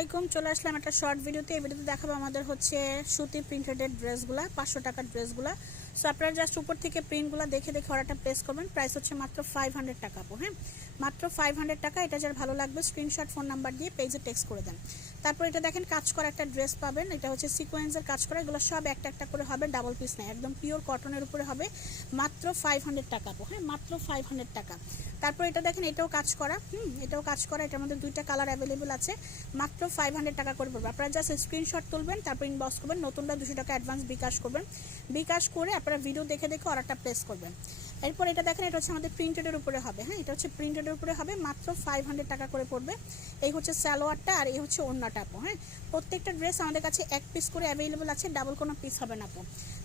আসসালামাইকুম। চলে আসলাম একটা শর্ট ভিডিওতে। এই ভিডিওতে দেখাবো আমাদের হচ্ছে সুতি প্রিন্টেডের ড্রেসগুলো, 500 টাকার ড্রেসগুলো। সো আপনারা জাস্ট উপর থেকে প্রিন্টগুলো দেখে দেখে অর্ডারটা প্লেস করবেন। প্রাইস হচ্ছে মাত্র 500 টাকা আপু। হ্যাঁ, মাত্র 500 টাকা। এটা যার ভালো লাগবে স্ক্রিনশট ফোন নাম্বার দিয়ে পেজে টেক্সট করে দেন। তারপর এটা দেখেন কাজ করা একটা ড্রেস পাবেন। এটা হচ্ছে সিকোয়েন্সের কাজ করা, এগুলো সব একটা একটা করে হবে, ডাবল পিস নেই, একদম পিওর কটনের উপরে হবে। মাত্র 500 টাকা আপু। হ্যাঁ, মাত্র 500 টাকা। তারপর এটা দেখেন এটাও কাজ করা, এটাও কাজ করা। এটার মধ্যে দুইটা কালার অ্যাভেলেবেল আছে। মাত্র 500 টাকা করে পড়বে। আপনারা জাস্ট স্ক্রিনশট তুলবেন, তারপর ইনবক্স করবেন, নতুনটা 200 টাকা অ্যাডভান্স বিকাশ করবেন। বিকাশ করে আপনারা ভিডিও দেখে দেখে অর্ডারটা প্লেস করবেন। এরপর এটা দেখেন, এটা হচ্ছে আমাদের প্রিন্টেডের উপরে হবে। হ্যাঁ, এটা হচ্ছে প্রিন্টেডের উপরে হবে, মাত্র 500 টাকা করে পড়বে। এই হচ্ছে সালোয়ারটা আর এই হচ্ছে ওড়নাটা আপু। হ্যাঁ, প্রত্যেকটা ড্রেস আমাদের কাছে এক পিস করে অ্যাভেলেবেল আছে, ডাবল কোনো পিস হবে না আপু।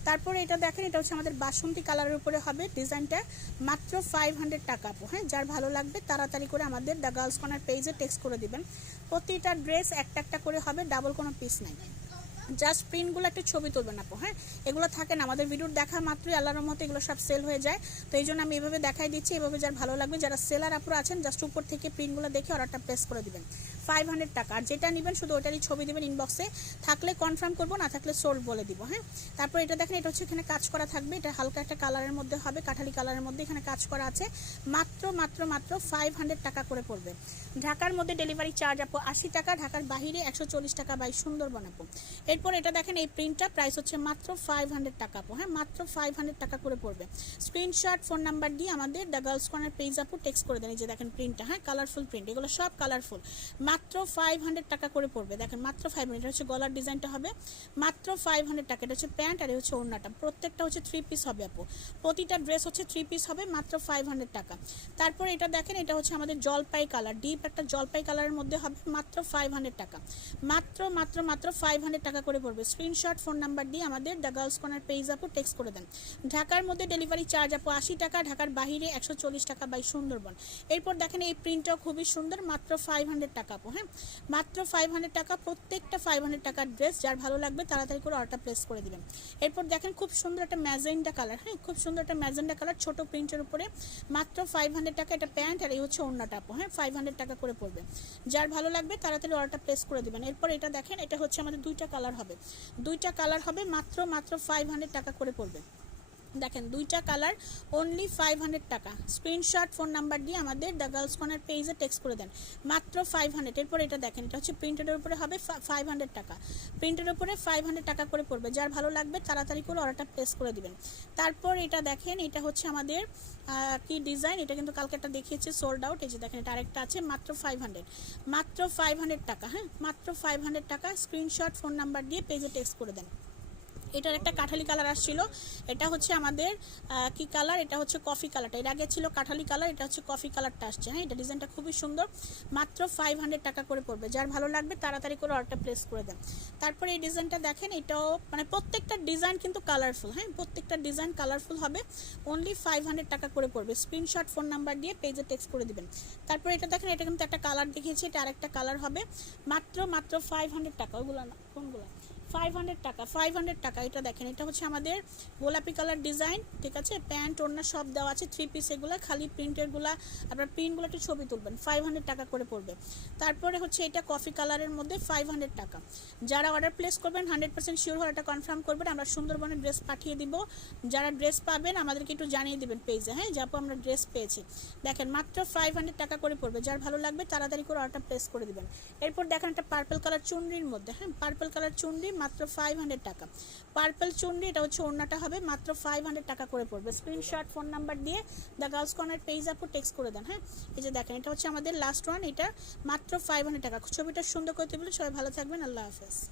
তারপরে এটা দেখেন, এটা হচ্ছে আমাদের বাসন্তী কালারের উপরে হবে ডিজাইনটা, মাত্র 500 টাকা আপু। হ্যাঁ, যার ভালো লাগবে তাড়াতাড়ি করে আমাদের দ্য গার্লস কর্নার পেজে টেক্সট করে দিবেন। প্রতিটা ড্রেস একটা একটা করে হবে, ডাবল কোনো পিস নাই। জাস্ট প্রিন্টগুলো একটা ছবি তুলবেন আপু। হ্যাঁ, এগুলো থাকে না, আমাদের ভিডিওর দেখা মাত্রই আল্লাহর মতো এগুলো সব সেল হয়ে যায়। তো এই জন্য আমি এভাবে দেখাই দিচ্ছি। এভাবে যার ভালো লাগবে, যারা সেলার আপুরা আছেন, জাস্ট উপর থেকে প্রিন্টগুলো দেখে অর্ডারটা প্লেস করে দিবেন। 500 টাকা। আর যেটা নেবেন শুধু ওটারই ছবি দেবেন ইনবক্সে, থাকলে কনফার্ম করবো, না থাকলে সোল্ড বলে দিব। হ্যাঁ, তারপর এটা দেখেন, এটা হচ্ছে এখানে কাজ করা থাকবে। এটা হালকা একটা কালারের মধ্যে হবে, কাঠালি কালারের মধ্যে এখানে কাজ করা আছে। মাত্র মাত্র মাত্র 500 টাকা করে পড়বে। ঢাকার মধ্যে ডেলিভারি চার্জ আপু 80 টাকা, ঢাকার বাহিরে 140 টাকা বাই সুন্দরবন আপু। এরপর এটা দেখেন, এই প্রিন্টটা প্রাইস হচ্ছে মাত্র 500 টাকা আপু। হ্যাঁ, মাত্র 500 টাকা করে পড়বে। স্ক্রিনশট ফোন নাম্বার দিয়ে আমাদের দ্য গার্লস কর্নার পেজ আপু টেক্সট করে দেন। এই যে দেখেন প্রিন্টটা, হ্যাঁ কালারফুল প্রিন্ট, এগুলো সব কালারফুল। মাত্র 500 টাকা করে পড়বে। দেখেন মাত্র 500। এটা হচ্ছে গলার ডিজাইনটা হবে, মাত্র 500 টাকা। এটা হচ্ছে প্যান্ট আর এই হচ্ছে ওড়নাটা। প্রত্যেকটা হচ্ছে 3 পিস হবে আপু। প্রতিটা ড্রেস হচ্ছে 3 পিস হবে, মাত্র 500 টাকা। তারপর এটা দেখেন, এটা হচ্ছে আমাদের জলপাই কালার, ডিপ একটা জলপাই কালারের মধ্যে হবে, মাত্র 500 টাকা। মাত্র মাত্র মাত্র 500 টাকা করে পড়বে। স্ক্রিনশট ফোন নাম্বার দিয়ে আমাদের দ্য গার্লস কর্নার পেজ আপু টেক্সট করে দেন। ঢাকার মধ্যে ডেলিভারি চার্জ আপু 80 টাকা, ঢাকার বাহিরে 140 টাকা বাই সুন্দরবন। এরপর দেখেন এই প্রিন্টটাও খুবই সুন্দর, মাত্র 500 টাকা আপু। হ্যাঁ, মাত্র 500 টাকা। প্রত্যেকটা 500 টাকার ড্রেস, যার ভালো লাগবে তাড়াতাড়ি করে অর্ডার প্লেস করে দিবেন। এরপর দেখেন খুব সুন্দর একটা ম্যাজেন্ডা কালার। হ্যাঁ, খুব সুন্দর একটা ম্যাজেন্ডা কালার, ছোট প্রিন্টের উপরে, মাত্র 500 টাকা। এটা প্যান্ট আর এই হচ্ছে ওড়নাটা আপু। হ্যাঁ, 500 টাকা করে পড়বে। যার ভালো লাগবে তাড়াতাড়ি অর্ডারটা প্লেস করে দিবেন। এরপর এটা দেখেন, এটা হচ্ছে আমাদের দুইটা কালার হবে, দুইটা কালার হবে, মাত্র মাত্র 500 টাকা করে পড়বে। দেখেন দুইটা কালার, অনলি 500 টাকা। স্ক্রিনশট ফোন নাম্বার দিয়ে আমাদের দ্য গার্লস কর্নার পেজে টেক্সট করে দেন, মাত্র 500। এরপর এটা দেখেন, এটা হচ্ছে প্রিন্টেডের উপরে হবে, 500 টাকা। প্রিন্টের উপরে 500 টাকা করে পড়বে। যার ভালো লাগবে তাড়াতাড়ি করে অর্ডারটা প্লেস করে দিবেন। তারপর এটা দেখেন, এটা হচ্ছে আমাদের কি ডিজাইন, এটা কিন্তু কালকে একটা দেখিয়েছি সোল্ড আউট। এই যে দেখেন, এটা আরেকটা আছে, মাত্র 500, মাত্র 500 টাকা। হ্যাঁ, মাত্র 500 টাকা। স্ক্রিনশট ফোন নাম্বার দিয়ে পেজে টেক্সট করে দেন। এটার একটা কাঠালি কালার আসছিল, এটা হচ্ছে আমাদের কি কালার, এটা হচ্ছে কফি কালারটা। এর আগে ছিল কাঠালি কালার, এটা হচ্ছে কফি কালারটা আসছে। হ্যাঁ, এটা ডিজাইনটা খুবই সুন্দর, মাত্র 500 টাকা করে পড়বে। যার ভালো লাগবে তাড়াতাড়ি করে অর্ডারটা প্লেস করে দেন। তারপরে এই ডিজাইনটা দেখেন, এটাও মানে প্রত্যেকটা ডিজাইন কিন্তু কালারফুল। হ্যাঁ, প্রত্যেকটা ডিজাইন কালারফুল হবে, অনলি 500 টাকা করে পড়বে। স্ক্রিনশট ফোন নাম্বার দিয়ে পেজে টেক্সট করে দিবেন। তারপরে এটা দেখেন, এটা কিন্তু একটা কালার দেখিয়েছি, এটা আরেকটা কালার হবে, মাত্র মাত্র 500 টাকা। ওইগুলো না, কোনগুলো, 500 টাকা, 500 টাকা। এটা দেখেন, এটা হচ্ছে আমাদের গোলাপি কালার ডিজাইন, ঠিক আছে, প্যান্ট ওড়না সব দেওয়া আছে, 3 পিস এগুলো, খালি প্রিন্টেরগুলো আপনার প্রিন্টগুলো একটু ছবি তুলবেন, 500 টাকা করে পড়বে। তারপরে হচ্ছে এটা কফি কালারের মধ্যে 500 টাকা। যারা অর্ডার প্লেস করবেন 100% শিওর হয়ে এটা কনফার্ম করবেন, আমরা সুন্দরবনের ড্রেস পাঠিয়ে দিব। যারা ড্রেস পাবেন আমাদেরকে একটু জানিয়ে দেবেন পেজে, হ্যাঁ যাবো আমরা ড্রেস পেয়েছি। দেখেন মাত্র 500 টাকা করে পড়বে। যার ভালো লাগবে তাড়াতাড়ি করে অর্ডার প্লেস করে দিবেন। এরপর দেখেন একটা পার্পল কালার চুনরির মধ্যে, হ্যাঁ পার্পল কালার চুনরি, মাত্র 500 টাকা। পার্পল চুনরি, এটা হচ্ছে ওড়নাটা হবে, মাত্র 500 টাকা করে পড়বে। স্ক্রিনশট ফোন নাম্বার দিয়ে দ্য গার্লস কর্নার পেজ আপু টেক্সট করে দেন। হ্যাঁ, এই যে দেখেন, এটা হচ্ছে আমাদের লাস্ট ওয়ান, এটা মাত্র 500 টাকা। ছবিটা সুন্দর করতে বলে সবাই ভালো থাকবেন, আল্লাহ হাফেজ।